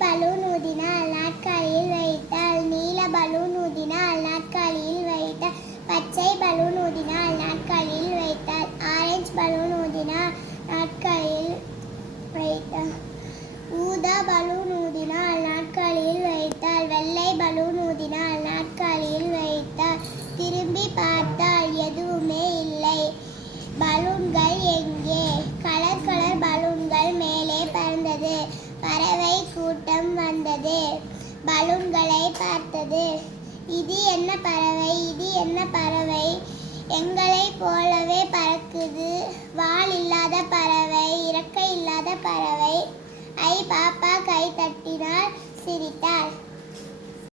Balloon ஊதினாள், நாற்காலியில் வைத்தாள். நீல பலூன் ஊதினாள், நாற்காலியில் வைத்தாள். பச்சை பலூன் ஊதினாள், நாற்காலியில் வைத்தாள். ஆரஞ்சு பலூன் ஊதினாள், நாற்காலியில் வைத்தாள். ஊதா பலூன் ஊதினாள், நாற்காலியில் வைத்தாள். வெள்ளை பலூன் ஊதினாள், நாற்காலியில் வைத்தாள். திரும்பி பார்த்தாள், எதுவுமே இல்லை. பலூன்கள் எங்கே? கலர் கலர் பலூன்கள் மேலே பறந்தது. பறவை கூட்டம் வந்தது, பலூன்களை பார்த்தது. இது என்ன பறவை? இது என்ன பறவை? எங்களைப் போலவே பறக்குது. வால் இல்லாத பறவை, இறக்கை இல்லாத பறவை. ஐ பாப்பா கை தட்டினார்.